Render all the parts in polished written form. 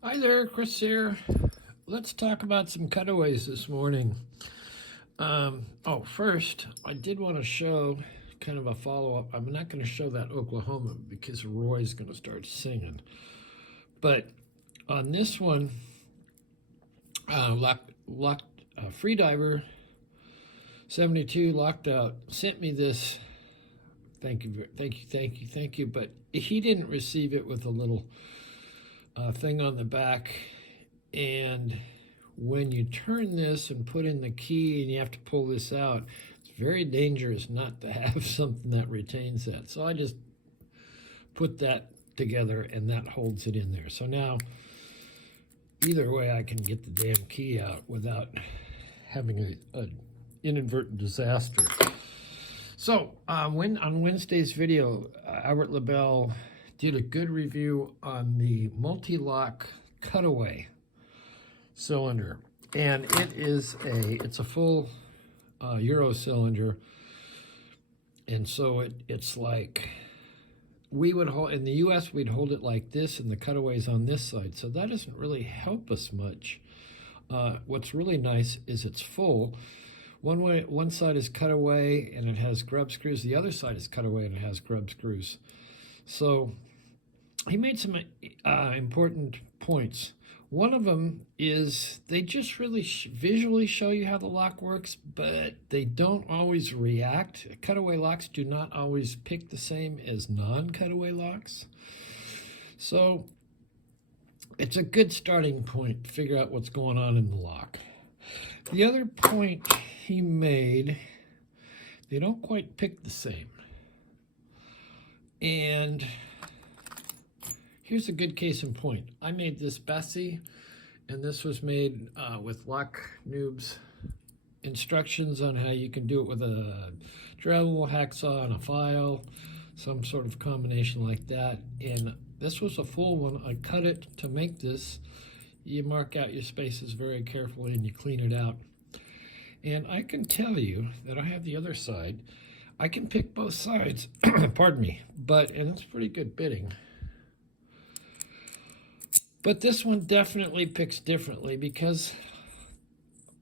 Hi there, Chris here. Let's talk about some cutaways this morning. First, I did want to show kind of a follow up. I'm not going to show that Oklahoma because Roy's going to start singing. But on this one, Freediver 72 locked out sent me this. Thank you. But he didn't receive it with a little thing on the back. And when you turn this and put in the key and you have to pull this out, it's very dangerous not to have something that retains that. So I just put that together and that holds it in there. So now, either way, I can get the damn key out without having an inadvertent disaster. So on Wednesday's video, Albert LaBelle did a good review on the multi-lock cutaway cylinder, and it's a full Euro cylinder, and so it's like we would hold in the US, we'd hold it like this, and the cutaways on this side, so that doesn't really help us much. What's really nice is it's full. One side is cutaway and it has grub screws. The other side is cutaway and it has grub screws. So he made some important points. One of them is they just really visually show you how the lock works, but they don't always react. Cutaway locks do not always pick the same as non-cutaway locks. So it's a good starting point to figure out what's going on in the lock. The other point he made, they don't quite pick the same. And here's a good case in point. I made this Bessie, and this was made with Lock Noob's instructions on how you can do it with a dremel, hacksaw, and a file, some sort of combination like that. And this was a full one. I cut it to make this. You mark out your spaces very carefully and you clean it out. And I can tell you that I have the other side. I can pick both sides, pardon me, and it's pretty good bitting. But this one definitely picks differently because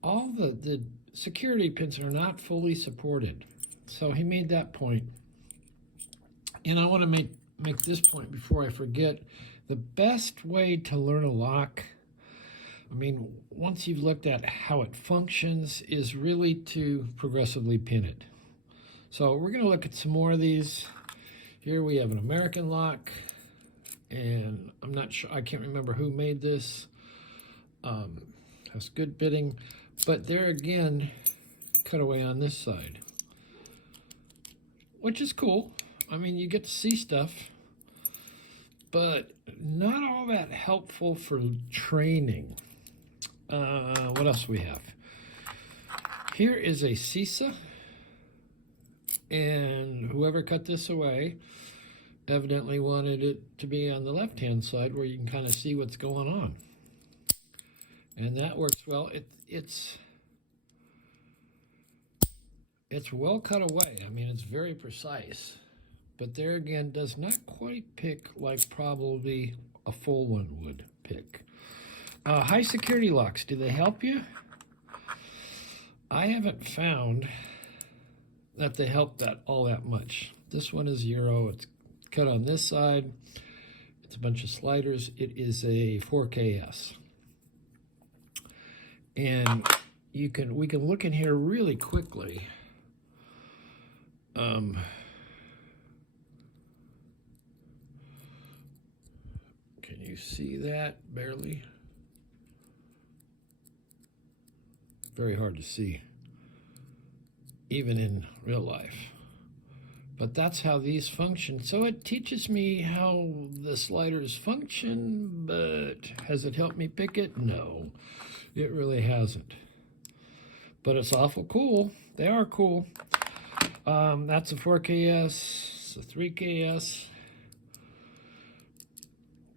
all the security pins are not fully supported. So he made that point. And I want to make this point before I forget. The best way to learn a lock, I mean, once you've looked at how it functions, is really to progressively pin it. So we're going to look at some more of these. Here we have an American lock, and I'm not sure, I can't remember who made this. Has good bitting, but there again, cutaway on this side, which is cool. I mean, you get to see stuff, but not all that helpful for training. What else we have? Here is a CISA, and whoever cut this away evidently wanted it to be on the left-hand side where you can kind of see what's going on. And that works well. It's well cut away. I mean, it's very precise. But there again, does not quite pick like probably a full one would pick. High security locks, do they help you? I haven't found that they help all that much. This one is Euro. It's cut on this side. It's a bunch of sliders. It is a 4KS. And we can look in here really quickly. Can you see that? Barely. Very hard to see, even in real life. But that's how these function. So it teaches me how the sliders function, but has it helped me pick it? No, it really hasn't. But it's awful cool. They are cool. That's a 4KS, a 3KS.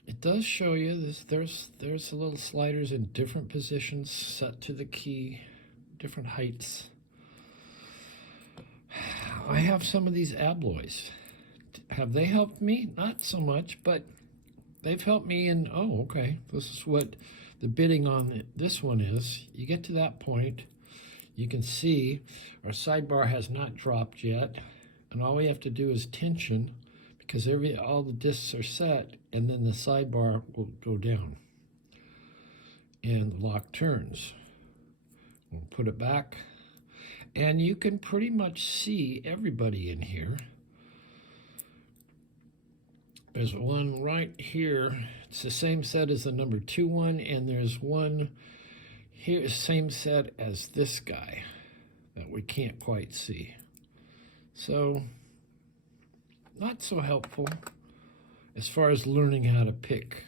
It does show you this. There's the little sliders in different positions set to the key, different heights. I have some of these alloys. Have they helped me? Not so much, but they've helped me in, oh, okay, this is what the bidding on this one is. You get to that point, you can see our sidebar has not dropped yet, and all we have to do is tension, because all the discs are set, and then the sidebar will go down, and the lock turns. We'll put it back, and you can pretty much see everybody in here. There's one right here. It's the same set as the number 2 one, and there's one here, same set as this guy that we can't quite see. So, not so helpful as far as learning how to pick.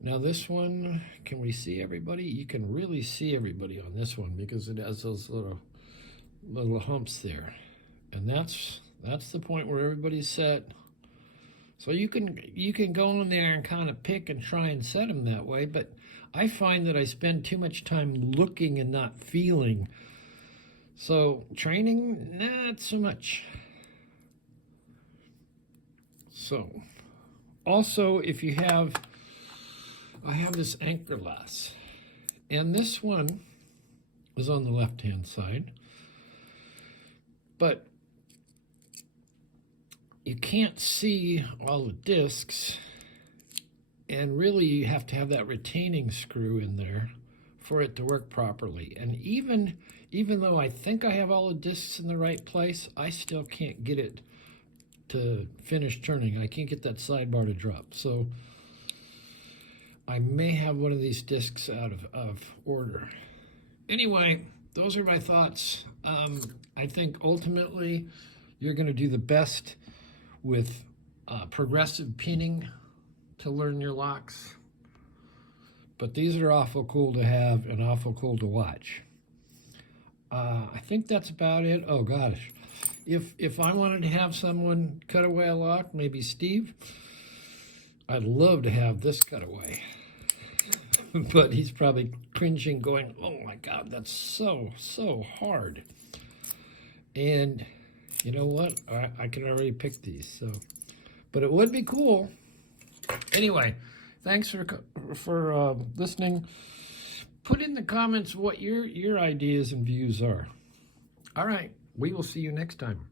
Now this one, can we see everybody? You can really see everybody on this one because it has those little humps there. And that's the point where everybody's set. So you can go in there and kind of pick and try and set them that way, but I find that I spend too much time looking and not feeling. So training, not so much. So also, if you have, I have this anchor lass, and this one is on the left-hand side, but you can't see all the discs, and really you have to have that retaining screw in there for it to work properly. And even though I think I have all the discs in the right place, I still can't get it to finish turning. I can't get that sidebar to drop. So I may have one of these discs out of order. Anyway, those are my thoughts. I think ultimately you're going to do the best with progressive pinning to learn your locks. But these are awful cool to have and awful cool to watch. I think that's about it. Oh gosh, if I wanted to have someone cut away a lock, maybe Steve, I'd love to have this cut away. But he's probably cringing, going, oh my God, that's so hard. And you know what? I can already pick these, so. But it would be cool. Anyway, thanks for listening. Put in the comments what your ideas and views are. All right, we will see you next time.